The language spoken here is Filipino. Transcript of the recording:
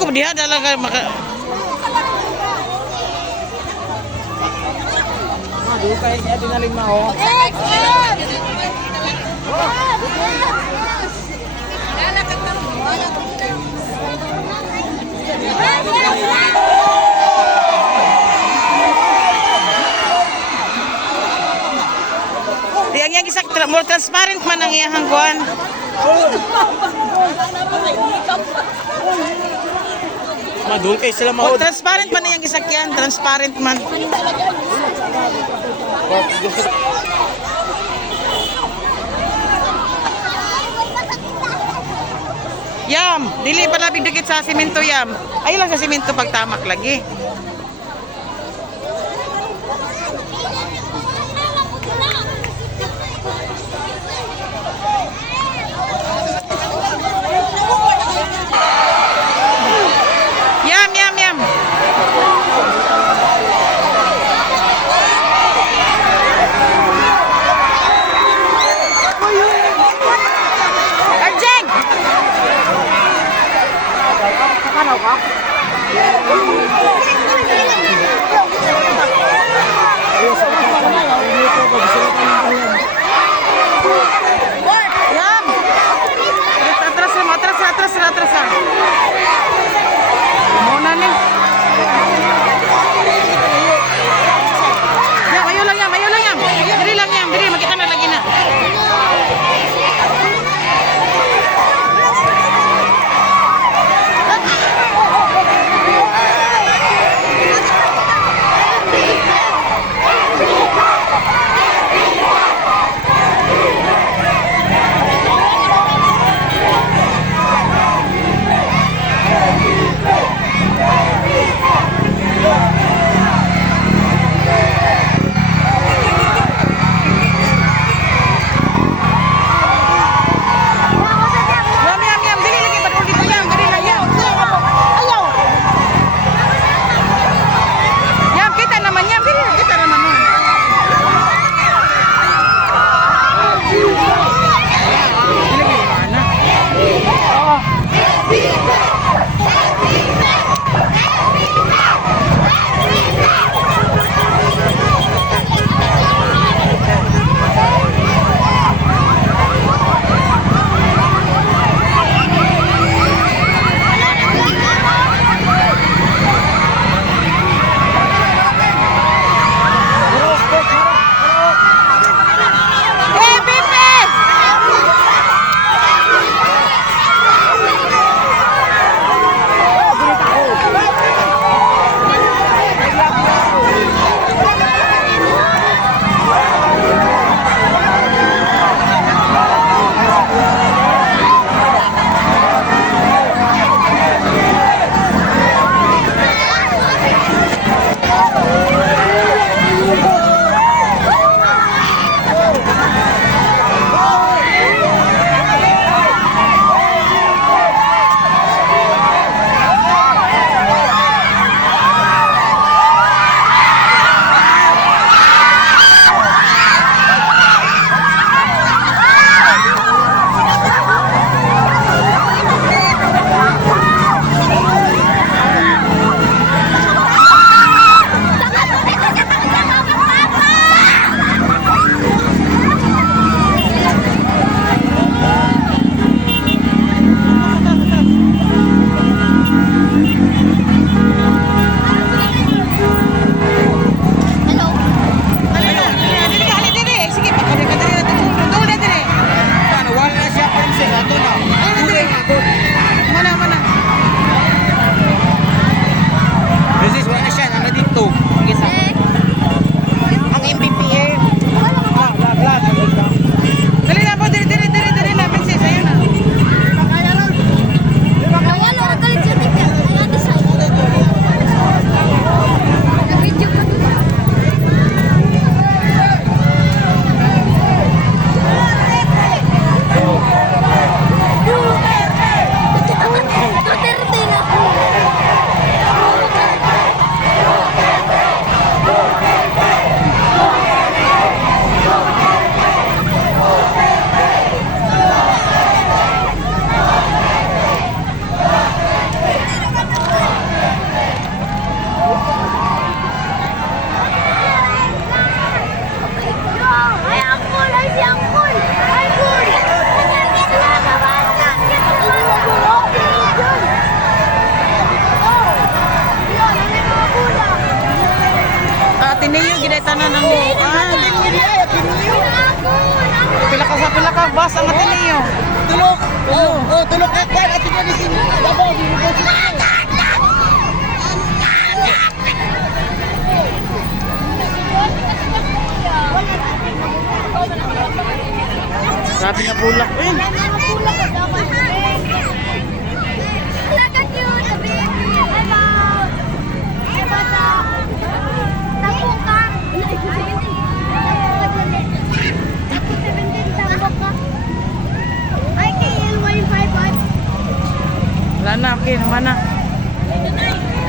ko diha talaga maka. Dukay niya tinalin mo. Yang isak more transparent man ang iyang kuan. Madulkay sila Oh, mahod. transparent man ang gisakyan, transparent man. Yam, dili pa labig dikit sa simento yam. Ay lang sa simento pagtamak lagi. Yam, yam, yam. Arjeng! Ano ka? Yam! Atras na, atras na, atras na, atras na. Muna ni. Yam, ayaw lang yam, ayaw lang yam. Diri lang yam, diri, makita na lagi na. tanan ang buuan. Pila ka bus ang Ateneo. Tulok! Oh, tulok ka kwan at ito di sini. Dabaw, di mo sila. Grabe na bulak eh. Look at you, the baby. Hello. Bata. Tapo ka. Tapo 17 tapo ka. Ay, KL 155. Wala na, okay naman na. Ito na.